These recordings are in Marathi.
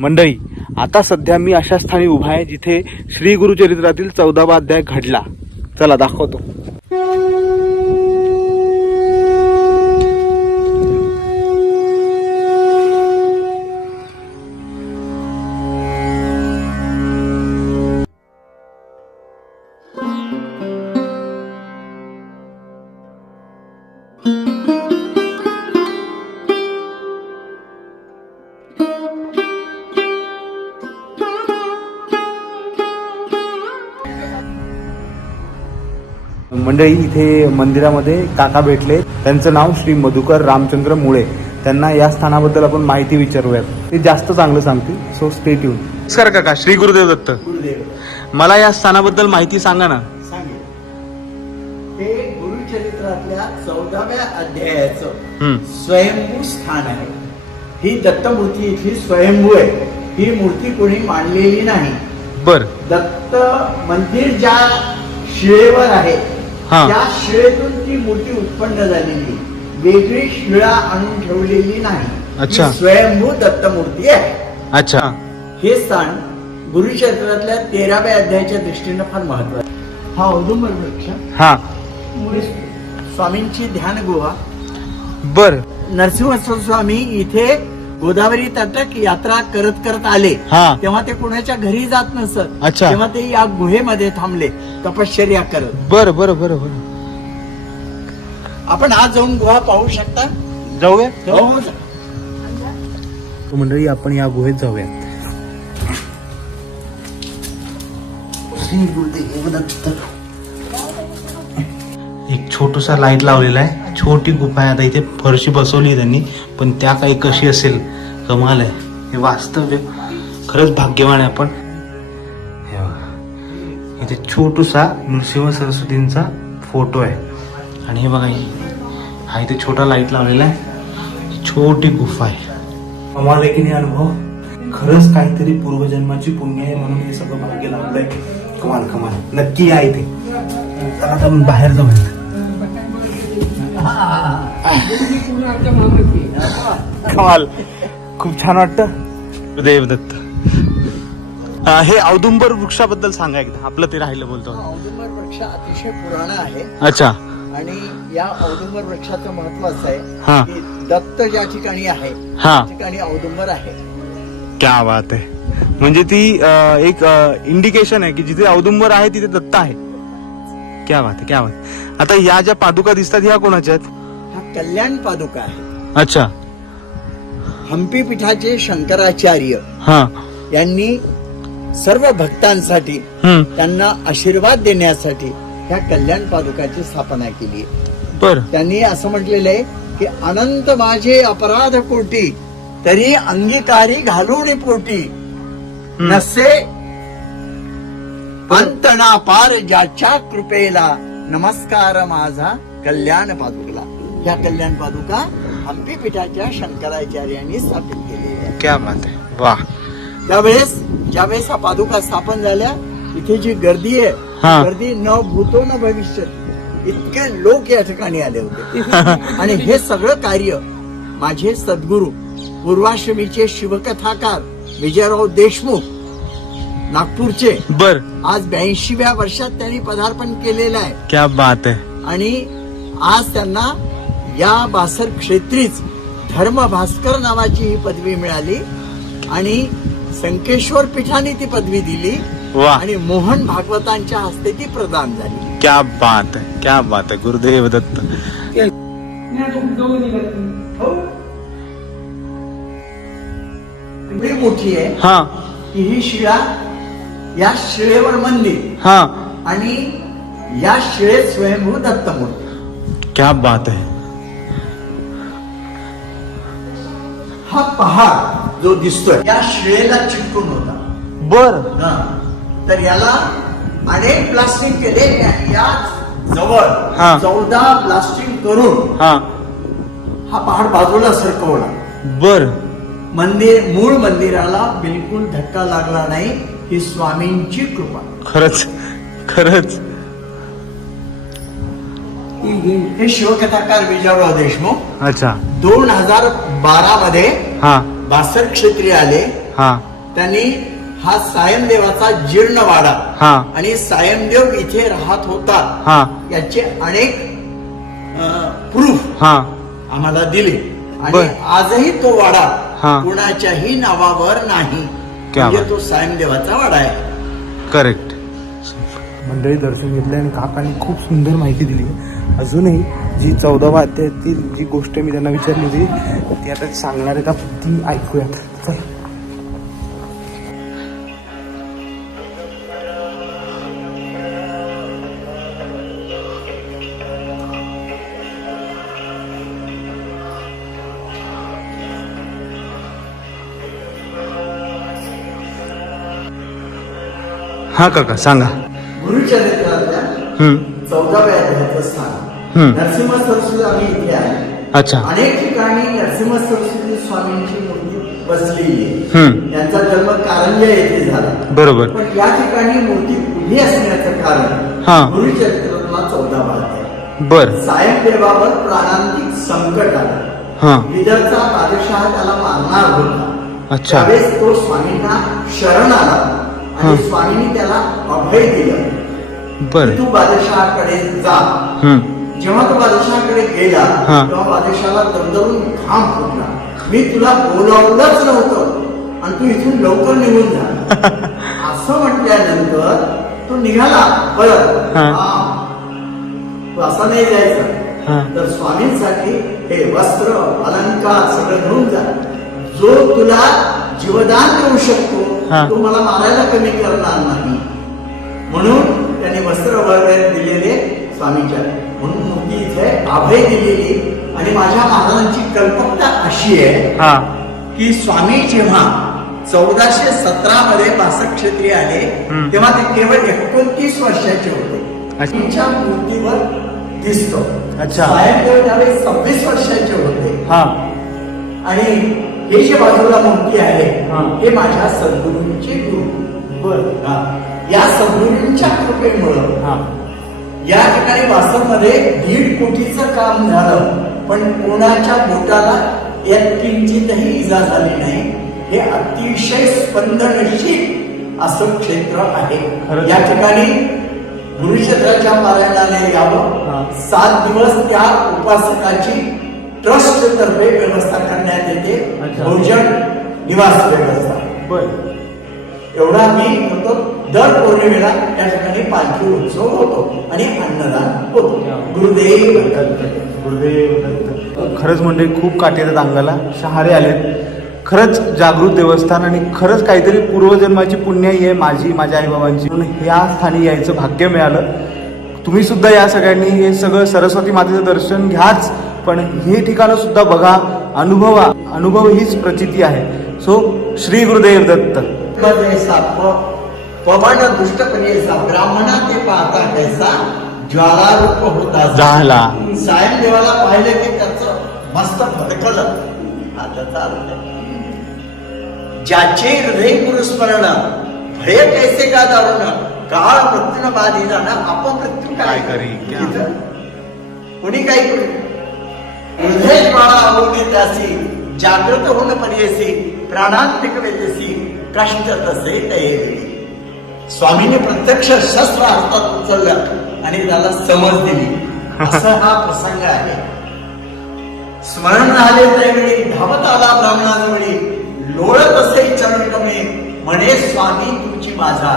मंडळी आता सध्या मी अशा स्थानी उभा आहे जिथे श्री गुरुचरित्रातील चौदावा अध्याय घडला. चला दाखवतो. मंडळी इथे मंदिरामध्ये काका भेटले. त्यांचं नाव श्री मधुकर रामचंद्र मुळे. त्यांना या स्थानाबद्दल आपण माहिती विचारूयात. ते जास्त चांगलं सांगतील सो स्टे ट्यून नमस्कार काका श्री गुरुदेव दत्त. गुरुदेव मला या स्थानाबद्दल माहिती सांगा ना. हे गुरुचरित्रातल्या चौदाव्या अध्यायाचं. स्वयंभू स्थान आहे. ही दत्तमूर्ती इथली स्वयंभू आहे. ही मूर्ती कोणी मांडलेली नाही. बर. दत्त मंदिर ज्या शिळेवर आहे हा. त्या शिळेतून ती मूर्ती उत्पन्न झालेली. वेगळी शिळा आणून ठेवलेली नाही. अच्छा. ही स्वयंभू दत्त मूर्ती आहे. अच्छा. हे. स्थान गुरुचरित्रातल्या तेराव्या अध्यायाच्या दृष्टीनं फार महत्वाचं हा औदुंबर वृक्ष. हा. मुळे स्वामींची ध्यान गुहा बर. नरसिंह स्वामी इथे गोदावरी तटक यात्रा करत करत आले. हा. तेव्हा ते कोणाच्या घरी जात नसत. अच्छा. तेव्हा ते या गुहेमध्ये थांबले. तपश्चर्या करत. बर बर बर बर. आपण आज जाऊन गुहा पाहू शकता. जाऊया? हो. मंडळी आपण या गुहेत जाऊया. एक छोटूसा लाइट लावलेला आहे. छोटी गुफा आहे. आता इथे फरशी बसवली त्यांनी. पण त्या काही कशी असेल कमाल आहे. हे वास्तव्य खरंच भाग्यवान आहे आपण. हे बघा. इथे छोटूसा नृसिंह सरस्वतींचा फोटो आहे. आणि हे बघा हा इथे छोटा लाइट लावलेला आहे. छोटी गुफा आहे. कमाल आहे की नाही अनुभव? खरंच काहीतरी पूर्वजन्माची पुण्य आहे म्हणून हे सगळं भाग्य लावलंय कमाल कमाल. नक्की या इथे. आता आपण बाहेर जाऊया. कमाल. खूप छान वाटतं. देव दत्त. अं, हे औदुंबर वृक्षाबद्दल सांगा एकदा. आपलं ते राहिलं बोलतो. औदुंबर वृक्ष अतिशय पुराण आहे. अच्छा. आणि या औदुंबर वृक्षाचं महत्त्व असं हा. आहे की दत्त ज्या ठिकाणी आहे हा. त्या ठिकाणी औदुंबर आहे. क्या बात आहे. म्हणजे ती एक इंडिकेशन आहे की जिथे औदुंबर आहे तिथे दत्त आहे. क्या बात आहे क्या बात. आता या ज्या पादुका दिसतात ह्या कोणाच्या आहेत? हा कल्याण पादुका आहे. अच्छा. हम्पी पीठाचे शंकराचार्य. हा. यांनी सर्व भक्तांसाठी हम्म. त्यांना आशीर्वाद देण्यासाठी ह्या कल्याण पादुकाची स्थापना केली. आहे. बर. त्यांनी असं म्हटलेलं आहे की अनंत माझे अपराध कोटी तरी अंगीकारी घालून पोटी. नसे अंतना पार ज्याच्या कृपेला नमस्कार माझा कल्याण पादुकला ह्या कल्याण पादुका हम्पी पीठाच्या शंकराचार्यांनी स्थापित केलेल्या. क्या आहे वा त्यावेळेस ज्यावेळेस हा पादुका स्थापन झाल्या इथे जी गर्दी हा. आहे गर्दी न भूतो न भविष्य इतके लोक या ठिकाणी आले होते आणि हे सगळं कार्य माझे सद्गुरू पूर्वाश्रमीचे शिवकथाकार विजयराव देशमुख नागपूरचे. बर. आज ब्याऐंशीव्या वर्षात त्यांनी पदार्पण केलेलं आहे. क्या बात आहे. आणि आज त्यांना या बासर क्षेत्रीच धर्म भास्कर नावाची ही पदवी मिळाली आणि संकेश्वर पीठाने ती पदवी दिली वा आणि मोहन भागवतांच्या हस्ते ती प्रदान झाली. क्या बात आहे. क्या बात आहे. गुरुदेव दत्त. एवढी मोठी आहे हा. की ही शिळा या शिळेवर मंदिर हा. आणि या शिळेत स्वयंभू दत्तमूर्ती. क्या बात आहे. हा पहाड जो दिसतोय या शिळेला चिटकून होता. बर. हा. तर याला अनेक ब्लास्टिंग केले आणि या जवळ हा. चौदा ब्लास्टिंग करून हा. हा पहाड बाजूला सरकवला. बर. मंदिर मूळ मंदिराला बिलकुल धक्का लागला नाही. ही स्वामींची कृपा. खरंच खरंच. हे शिवकथाकार विजयराव देशमुख अच्छा. दोन हजार बारा मध्ये हा. बासर क्षेत्री आले. हा. त्यांनी हा सायमदेवाचा जीर्ण वाडा हा. आणि सायमदेव इथे राहत होता हा. याचे अनेक प्रूफ हा. आम्हाला दिले. बर. आणि आजही तो वाडा हा. कुणाच्याही नावावर नाही. म्हणजे. तो सायमदेवाचा वाडा आहे. करेक्ट मंडळी दर्शन घेतले आणि काकांनी खूप सुंदर माहिती दिली. अजूनही जी चौदावा अध्यायातील जी गोष्ट मी त्यांना विचारली होती ती आता सांगणार आहेत आपण ती ऐकूयात. चला. हा काका सांगा. गुरुचरित्रातल्या हम्म, चौदाव्या अध्यायाचं स्थान. हम्म. नरसिंह सरस्वती आम्ही इथे आहे. अच्छा. अनेक ठिकाणी नरसिंह सरस्वती स्वामींची मूर्ती बसलेली आहे. हम्म, यांचा जन्म कारंजा येथे झाला. बरोबर. पण या ठिकाणी मूर्ती उभी असण्याचं कारण हा. गुरुचरित्रातला चौदावा अध्याय बर. सायमदेवावर प्राणांतिक संकट आलं. हा. विदरचा बादशाह त्याला मारणार होता. अच्छा. तो स्वामींना शरण आला. आणि स्वामींनी त्याला अभय दिलं. बर. तू बादशहाकडे जा. जेव्हा तो बादशहाकडे गेला. तेव्हा बादशहाला दमदरून घाम फुटला. मी तुला बोलावलंच नव्हतं. आणि तू इथून लवकर निघून जा. असं म्हटल्यानंतर तो निघाला. परत. तू असा नाही. जायचं. तर स्वामींसाठी हे वस्त्र अलंकार सगळं घेऊन जा. जो तुला जीवदान देऊ शकतो. तो मला मारायला कमी करणार नाही. म्हणून त्यांनी वस्त्र वगैरे दिलेले स्वामींच्या. म्हणून मूर्ती इथे अभय दिलेली. आणि माझ्या महाराजांची कल्पकता अशी आहे हा. की स्वामी जेव्हा चौदाशे सतरा मध्ये बासष्ट क्षेत्री आले. तेव्हा ते केवळ एकोणतीस वर्षाचे होते. मूर्तीवर दिसतो. अच्छा. सव्वीस वर्षाचे होते. आणि हे जे बाजूला मूर्ती आहे हा. माझ्या सद्गुरूंचे गुरु बर. या सद्गुरूंच्या कृपेमुळं हा या ठिकाणी वास्तवमध्ये दीड कोटीचं काम झालं पण कोणाच्या बोटाला यात किंचितही इजा झाली नाही हे अतिशय स्पंदनशील असं क्षेत्र आहे. या ठिकाणी गुरुक्षेत्राच्या पारायणाने. यावं सात दिवस त्या उपासकाची ट्रस्ट तर्फे व्यवस्था करण्यात येते. भोजन निवास व्यवस्था एवढा मी करतो दर पौर्णिमेला त्या ठिकाणी पालखी उत्सव होतो आणि अन्नदान होतो. गुरुदेव. गुरुदेव. खरंच म्हणजे खूप काठी येतात अंगाला. शहारे आलेत. खरंच जागृत देवस्थान आणि खरंच काहीतरी पूर्वजन्माची पुण्याई आहे माझी माझ्या आईबाबांची. म्हणून या स्थानी यायचं भाग्य मिळालं. तुम्ही सुद्धा या सगळ्यांनी हे सगळं सरस्वती मातेचं दर्शन घ्याच. पण हे ठिकाणं सुद्धा बघा अनुभवा. अनुभव हीच प्रचिती आहे. सो श्री गुरुदेव दत्त. पवन ब्राह्मणा ते पाहता कैसा ज्वालारूप होता झाला. देवाला पाहिलं की त्याचं मस्त आता ज्याचे हृदय गुरुस्मरण भय कैसे का दारुण काळ मृत्यून बाधी जाणं अपमृत्यू काय? करी? कोणी काय करू? हृदय ज्वाळा अवघे त्यासी जागृत होऊन पर्यसी प्राणांतिक कष्ट तसे तयारी स्वामीने प्रत्यक्ष शस्त्र हातात उचललं आणि त्याला समज दिली। असा हा प्रसंग आहे। स्मरण आले त्यावेळी धावत आला ब्राह्मणाजवळी लोळत असे चरण कमे म्हणे स्वामी तुमची माझा.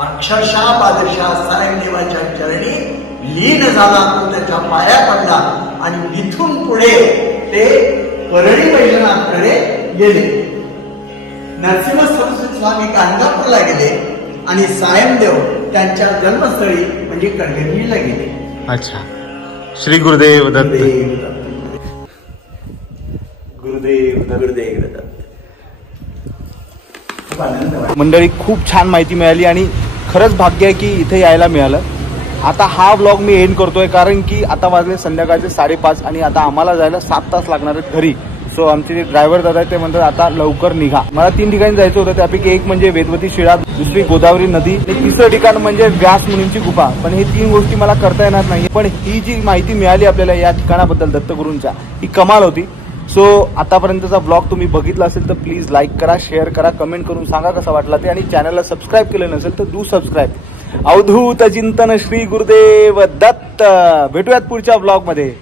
अक्षरशः बादशाह साहेबदेवाच्या चरणी लीन झाला तो त्याच्या पाया पडला आणि इथून पुढे ते परळी वैजनाथकडे गेले. नरसिंह सरस्वती स्वामी गाणगापूरला गेले आणि सायमदेव त्यांच्या जन्मस्थळी म्हणजे कणगेरीला गेले. अच्छा. श्री गुरुदेव दत्त. गुरुदेव. गुरुदेव दत्त. मंडळी खूप छान माहिती मिळाली आणि खरंच भाग्य आहे की इथे यायला मिळालं. आता हा ब्लॉग मी एंड करतोय कारण की आता वाजले संध्याकाळचे साडेपाच आणि आता आम्हाला जायला सात तास लागणार आहेत घरी. सो आमचे जे ड्रायव्हर दादा आहेत ते म्हणतात आता लवकर निघा. मला तीन ठिकाणी जायचं होतं त्यापैकी एक म्हणजे वेदवती शिळा दुसरी गोदावरी नदी आणि तिसरं ठिकाण म्हणजे व्यास मुनींची गुफा. पण हे तीन गोष्टी मला करता येणार नाही पण ही जी माहिती मिळाली आपल्याला या ठिकाणाबद्दल दत्तगुरूंच्या ही कमाल होती. सो आतापर्यंतचा ब्लॉग तुम्ही बघितला असेल तर प्लीज लाईक करा शेअर करा कमेंट करून सांगा कसा वाटला ते. आणि चॅनलला सबस्क्राईब केलं नसेल तर डू सबस्क्राईब अवधूत चिंतन श्री गुरुदेव दत्त. भेटूयात पुढच्या ब्लॉगमध्ये